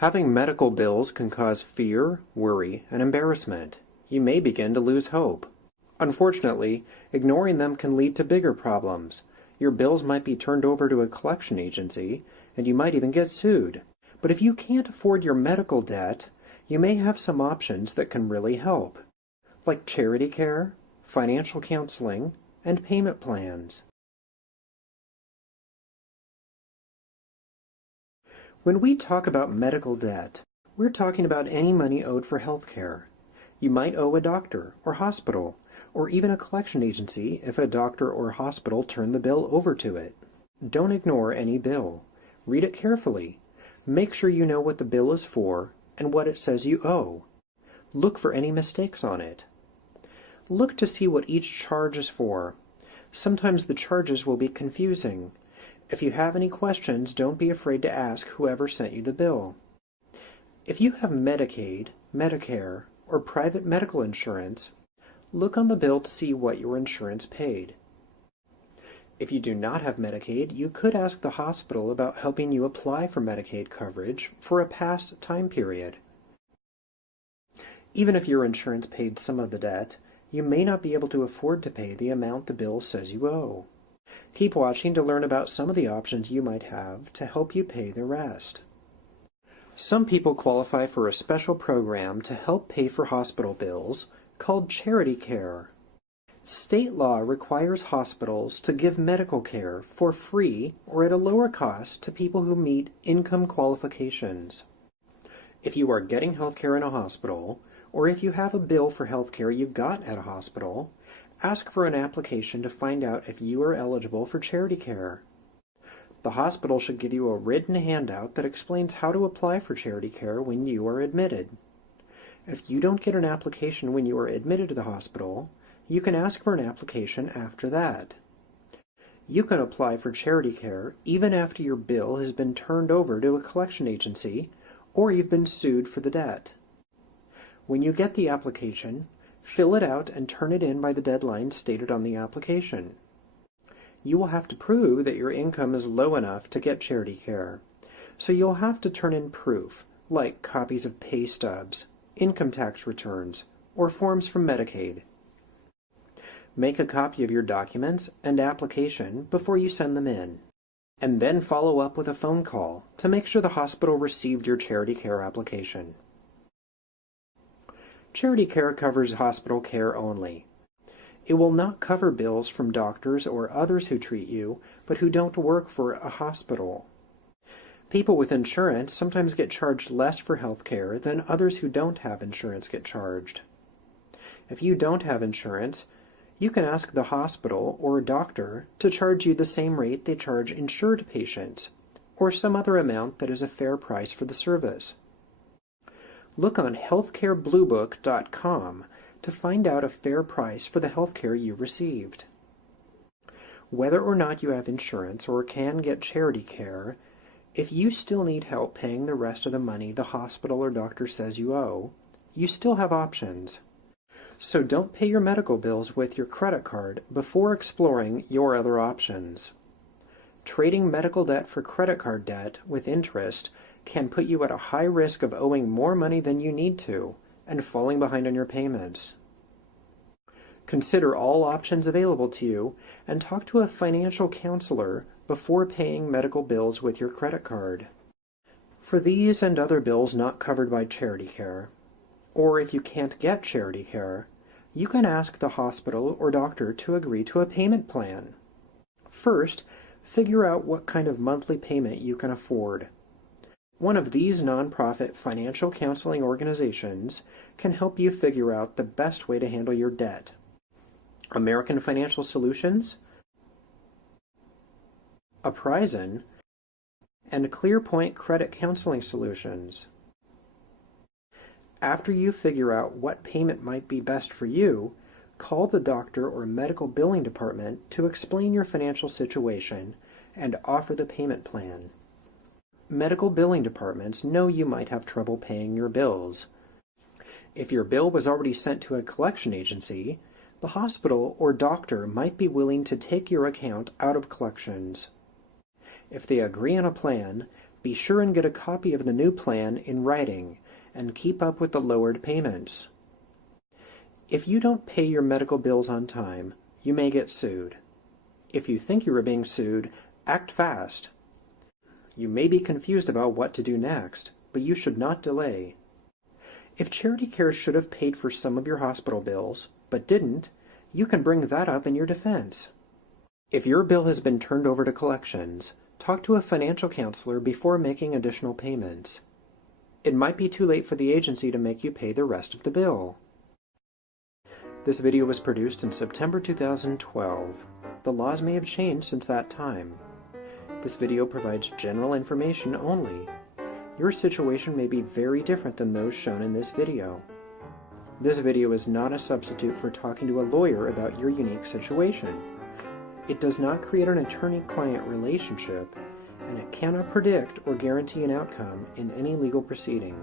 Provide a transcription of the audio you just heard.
Having medical bills can cause fear, worry, and embarrassment. You may begin to lose hope. Unfortunately, ignoring them can lead to bigger problems. Your bills might be turned over to a collection agency, and you might even get sued. But if you can't afford your medical debt, you may have some options that can really help, like charity care, financial counseling, and payment plans. When we talk about medical debt, we're talking about any money owed for health care. You might owe a doctor or hospital, or even a collection agency if a doctor or hospital turn the bill over to it. Don't ignore any bill. Read it carefully. Make sure you know what the bill is for and what it says you owe. Look for any mistakes on it. Look to see what each charge is for. Sometimes the charges will be confusing. If you have any questions, don't be afraid to ask whoever sent you the bill. If you have Medicaid, Medicare, or private medical insurance, look on the bill to see what your insurance paid. If you do not have Medicaid, you could ask the hospital about helping you apply for Medicaid coverage for a past time period. Even if your insurance paid some of the debt, you may not be able to afford to pay the amount the bill says you owe. Keep watching to learn about some of the options you might have to help you pay the rest. Some people qualify for a special program to help pay for hospital bills called charity care. State law requires hospitals to give medical care for free or at a lower cost to people who meet income qualifications. If you are getting health care in a hospital, or if you have a bill for health care you got at a hospital, ask for an application to find out if you are eligible for charity care. The hospital should give you a written handout that explains how to apply for charity care when you are admitted. If you don't get an application when you are admitted to the hospital, you can ask for an application after that. You can apply for charity care even after your bill has been turned over to a collection agency or you've been sued for the debt. When you get the application, fill it out and turn it in by the deadline stated on the application. You will have to prove that your income is low enough to get charity care, so you'll have to turn in proof, like copies of pay stubs, income tax returns, or forms from Medicaid. Make a copy of your documents and application before you send them in, and then follow up with a phone call to make sure the hospital received your charity care application. Charity care covers hospital care only. It will not cover bills from doctors or others who treat you, but who don't work for a hospital. People with insurance sometimes get charged less for health care than others who don't have insurance get charged. If you don't have insurance, you can ask the hospital or a doctor to charge you the same rate they charge insured patients, or some other amount that is a fair price for the service. Look on healthcarebluebook.com to find out a fair price for the healthcare you received. Whether or not you have insurance or can get charity care, if you still need help paying the rest of the money the hospital or doctor says you owe, you still have options. So don't pay your medical bills with your credit card before exploring your other options. Trading medical debt for credit card debt with interest can put you at a high risk of owing more money than you need to and falling behind on your payments. Consider all options available to you and talk to a financial counselor before paying medical bills with your credit card. For these and other bills not covered by charity care, or if you can't get charity care, you can ask the hospital or doctor to agree to a payment plan. First, figure out what kind of monthly payment you can afford. One of these nonprofit financial counseling organizations can help you figure out the best way to handle your debt. American Financial Solutions, Apprizin, and ClearPoint Credit Counseling Solutions. After you figure out what payment might be best for you, call the doctor or medical billing department to explain your financial situation and offer the payment plan. Medical billing departments know you might have trouble paying your bills. If your bill was already sent to a collection agency, the hospital or doctor might be willing to take your account out of collections. If they agree on a plan, Be sure and get a copy of the new plan in writing and keep up with the lowered payments. If you don't pay your medical bills on time, you may get sued. If you think you are being sued, act fast. You may be confused about what to do next, but you should not delay. If Charity Care should have paid for some of your hospital bills, but didn't, you can bring that up in your defense. If your bill has been turned over to collections, talk to a financial counselor before making additional payments. It might be too late for the agency to make you pay the rest of the bill. This video was produced in September 2012. The laws may have changed since that time. This video provides general information only. Your situation may be very different than those shown in this video. This video is not a substitute for talking to a lawyer about your unique situation. It does not create an attorney-client relationship, and it cannot predict or guarantee an outcome in any legal proceeding.